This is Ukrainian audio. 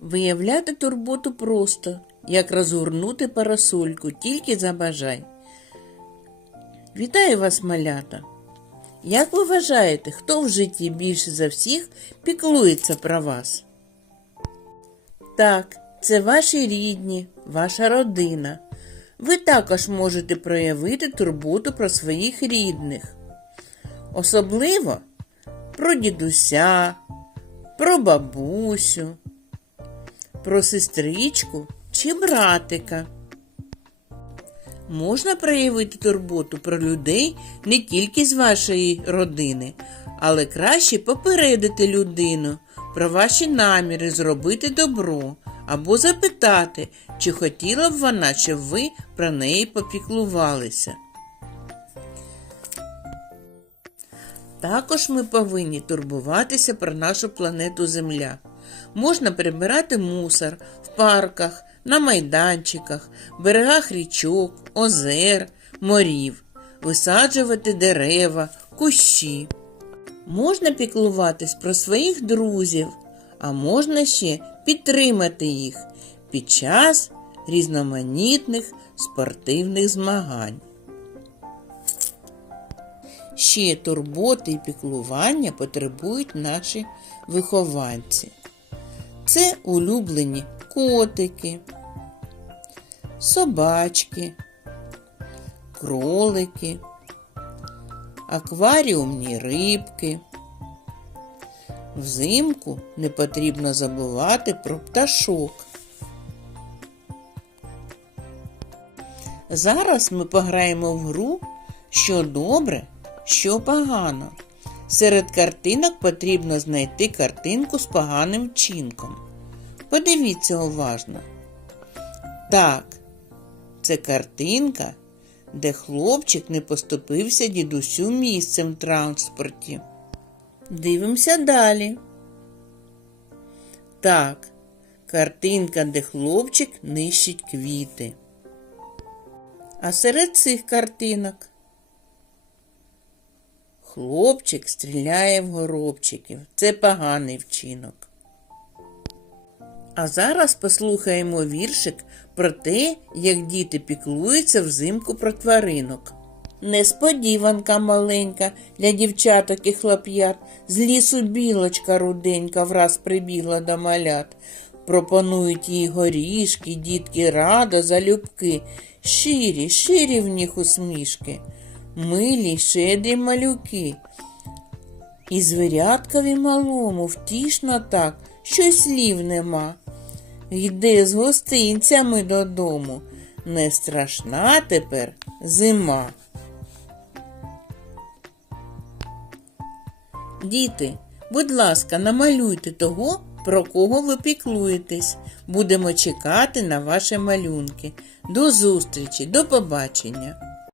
Виявляти турботу просто, як розгорнути парасольку, тільки забажай. Вітаю вас, малята! Як ви вважаєте, хто в житті більше за всіх піклується про вас? Так, це ваші рідні, ваша родина. Ви також можете проявити турботу про своїх рідних. Особливо про дідуся, про бабусю, про сестричку чи братика. Можна проявити турботу про людей не тільки з вашої родини, але краще попередити людину про ваші наміри зробити добро або запитати, чи хотіла б вона, щоб ви про неї попіклувалися. Також ми повинні турбуватися про нашу планету Земля. Можна прибирати мусор в парках, на майданчиках, берегах річок, озер, морів, висаджувати дерева, кущі. Можна піклуватись про своїх друзів, а можна ще підтримати їх під час різноманітних спортивних змагань. Ще турботи і піклування потребують наші вихованці. Це улюблені котики, собачки, кролики, акваріумні рибки. Взимку не потрібно забувати про пташок. Зараз ми пограємо в гру, що добре, що погано. Серед картинок потрібно знайти картинку з поганим вчинком. Подивіться уважно. Так, це картинка, де хлопчик не поступився дідусю місцем в транспорті. Дивимося далі. Так, картинка, де хлопчик нищить квіти. А серед цих картинок хлопчик стріляє в горобчиків. Це поганий вчинок. А зараз послухаємо віршик про те, як діти піклуються взимку про тваринок. Несподіванка маленька для дівчаток і хлоп'ят, з лісу білочка руденька враз прибігла до малят. Пропонують їй горішки, дітки радо залюбки, ширі, ширі в них усмішки, милі, щедрі малюки. І звіряткові малому втішно так, що слів нема. Йде з гостинцями додому, не страшна тепер зима. Діти, будь ласка, намалюйте того, про кого ви піклуєтесь. Будемо чекати на ваші малюнки. До зустрічі, до побачення!